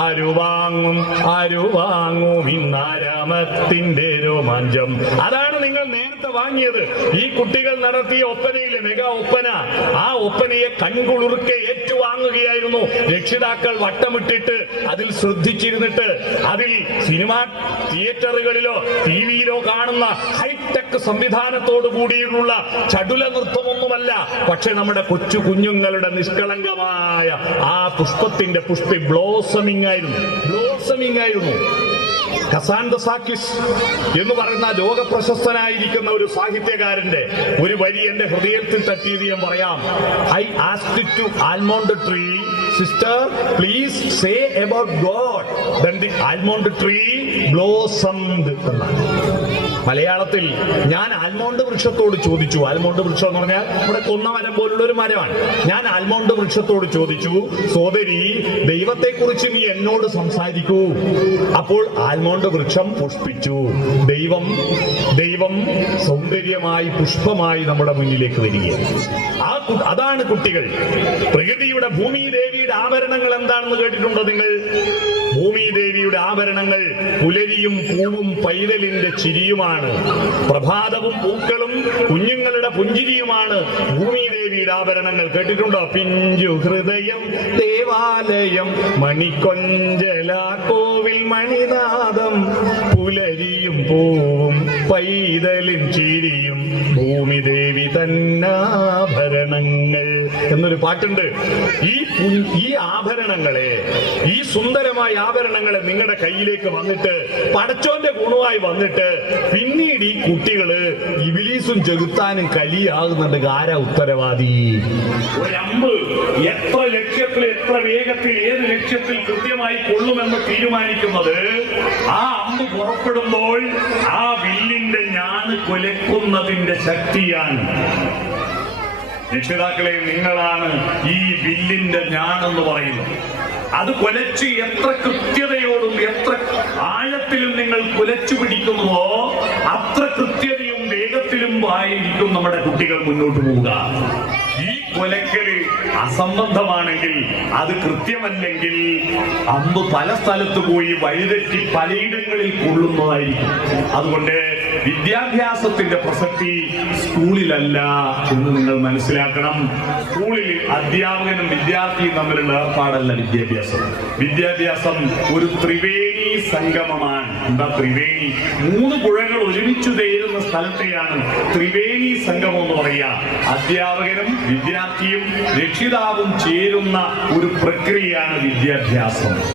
ആരുവാങ്ങും ഇന്നാരാമത്തിന്റെ രോമാഞ്ചം. അതാണ് നിങ്ങൾ നേരത്തെ വാങ്ങിയത്. ഈ കുട്ടികൾ നടത്തിയ ഒപ്പനയിലെ മെഗാ ഒപ്പന, ആ ഒപ്പനയെ കൺകുളിർക്കെ ഏറ്റുവാങ്ങുകയായിരുന്നു രക്ഷിതാക്കൾ. വട്ടമിട്ടിട്ട് അതിൽ ശ്രദ്ധിച്ചിരുന്നിട്ട് അതിൽ സിനിമാ തിയേറ്ററുകളിലോ ടിവിയിലോ കാണുന്ന ഹൈടെക് സംവിധാനത്തോടു കൂടിയുള്ള ചടുല നൃത്തമൊന്നുമല്ല. പക്ഷെ നമ്മുടെ കൊച്ചു കുഞ്ഞുങ്ങളുടെ നിഷ്കളങ്കമായ ആ പുഷ്പത്തിന്റെ ബ്ലോസമിംഗ് ആയിരുന്നു. കസാൻഡസാക്കിസ് എന്ന് പറയുന്ന ലോക പ്രശസ്തനായിരിക്കുന്ന ഒരു സാഹിത്യകാരന്റെ ഒരു വരി എന്റെ ഹൃദയത്തിൽ തട്ടിയത് ഞാൻ പറയാം. I asked to almond tree, sister please say about God, then the almond tree blossomed എന്നാണ്. മലയാളത്തിൽ ഞാൻ ആൽമോണ്ട് വൃക്ഷത്തോട് ചോദിച്ചു. ആൽമോണ്ട് വൃക്ഷം എന്ന് പറഞ്ഞാൽ നമ്മുടെ കൊന്നമരം പോലുള്ള ഒരു മരമാണ്. ഞാൻ ആൽമോണ്ട് വൃക്ഷത്തോട് ചോദിച്ചു, സോദരി ദൈവത്തെക്കുറിച്ച് നീ എന്നോട് സംസാരിക്കൂ. അപ്പോൾ ആൽമോണ്ട് വൃക്ഷം പുഷ്പിച്ചു. ദൈവം സൗന്ദര്യമായി പുഷ്പമായി നമ്മുടെ മുന്നിലേക്ക് വരികയാണ്. അതാണ് കുട്ടികൾ. പ്രകൃതിയുടെ ഭൂമിദേവിയുടെ ആഭരണങ്ങൾ എന്താണെന്ന് കേട്ടിട്ടുണ്ടോ നിങ്ങൾ? ഭൂമിദേവിയുടെ ആഭരണങ്ങൾ പുലരിയും പൂവും പൈതലിന്റെ ചിരിയുമാണ്. പ്രഭാതവും പൂക്കളും കുഞ്ഞുങ്ങളുടെ പുഞ്ചിരിയുമാണ് ഭൂമിദേവിയുടെ ആഭരണങ്ങൾ. കേട്ടിട്ടുണ്ടോ? പിഞ്ചു ഹൃദയം ദേവാലയം, മണിക്കൊഞ്ചല കോവിൽ മണിനാദം, പുലരിയും പൂവും പൈതലിൻ ചിരിയും ഭൂമിദേവി തന്നാഭരണങ്ങൾ എന്നൊരു പാട്ടുണ്ട്. ഈ ആഭരണങ്ങളെ, ഈ സുന്ദരമായ ആഭരണങ്ങളെ നിങ്ങളുടെ കയ്യിലേക്ക് വന്നിട്ട് പടച്ചോന്റെ ഗുണമായി വന്നിട്ട് പിന്നീട് ഈ കുട്ടികള് ഇബിലീസും ചെകുത്താനും കലിയാകുന്നുണ്ട്. ആരാ ഉത്തരവാദി? ഒരമ്പ് എത്ര ലക്ഷ്യത്തിൽ, എത്ര വേഗത്തിൽ, ഏത് ലക്ഷ്യത്തിൽ കൃത്യമായി കൊള്ളുമെന്ന് തീരുമാനിക്കുന്നത് ആ അമ്പ് പുറപ്പെടുമ്പോൾ ആ വില്ലിന്റെ ഞാണ് കൊലക്കുന്നതിന്റെ ശക്തിയാണ്. രക്ഷിതാക്കളെ, നിങ്ങളാണ് ഈ വില്ലിന്റെ ഞാണെന്ന് പറയുന്നത്. അത് കൊലച്ച് എത്ര കൃത്യതയോടും എത്ര ആഴത്തിലും നിങ്ങൾ കുലച്ചു പിടിക്കുന്നുവോ അത്ര കൃത്യതയും വേഗത്തിലും ആയിരിക്കും നമ്മുടെ കുട്ടികൾ മുന്നോട്ട് പോവുക. ഈ കൊലക്കല് അസംബന്ധമാണെങ്കിൽ, അത് കൃത്യമല്ലെങ്കിൽ അമ്പ് പല സ്ഥലത്ത് പോയി വഴിതെറ്റി പലയിടങ്ങളിൽ കൊള്ളുന്നതായിരിക്കും. അതുകൊണ്ട് വിദ്യാഭ്യാസത്തിന്റെ പ്രസക്തി സ്കൂളിലല്ല എന്ന് നിങ്ങൾ മനസ്സിലാക്കണം. സ്കൂളിൽ അധ്യാപകനും വിദ്യാർത്ഥിയും തമ്മിലുള്ള ഏർപ്പാടല്ല വിദ്യാഭ്യാസം ഒരു ത്രിവേണി സംഗമമാണ്. എന്താ ത്രിവേണി? 3 പുഴകൾ ഒരുമിച്ചു ചേരുന്ന സ്ഥലത്തെയാണ് ത്രിവേണി സംഗമം എന്ന് പറയുക. അധ്യാപകനും വിദ്യാർത്ഥിയും രക്ഷിതാവും ചേരുന്ന ഒരു പ്രക്രിയയാണ് വിദ്യാഭ്യാസം.